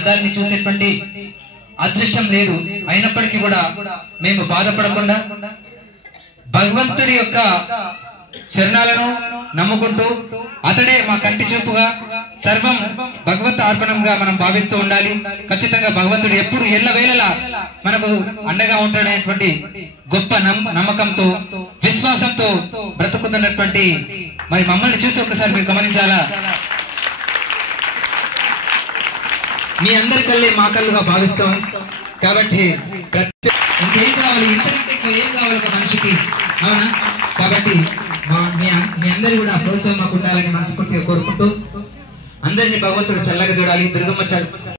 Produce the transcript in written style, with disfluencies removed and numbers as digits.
అందాన్ని చూసేటువంటి అదృష్టం లేదు. అయినప్పటికీ కూడా మేము బాధపడకుండా భగవంతుడి యొక్క చరణాలను నమ్ముకుంటూ అతడే మా కంటి చూపుగా సర్వం భగవత్ అర్పణంగా మనం భావిస్తూ ఉండాలి. ఖచ్చితంగా భగవంతుడు ఎప్పుడు ఎల్లవేళలా మనకు అండగా ఉంటాడనేటువంటి గొప్ప నమ్మకంతో విశ్వాసంతో బ్రతుకుతున్నటువంటి మరి మమ్మల్ని చూసి ఒకసారి మీరు గమనించాలా. మీ అందరి కళ్ళే మా కళ్ళుగా భావిస్తాం కాబట్టి ఇంకేం కావాలి, ఇంతకంటే ఏం కావాలి ఒక మనిషికి, అవునా? కాబట్టి మీ అందరి కూడా ప్రోత్సాహం మాకు ఉండాలని మనస్ఫూర్తిగా కోరుకుంటూ అందరినీ భగవంతుడు చల్లగా చూడాలి. దుర్గమ్మ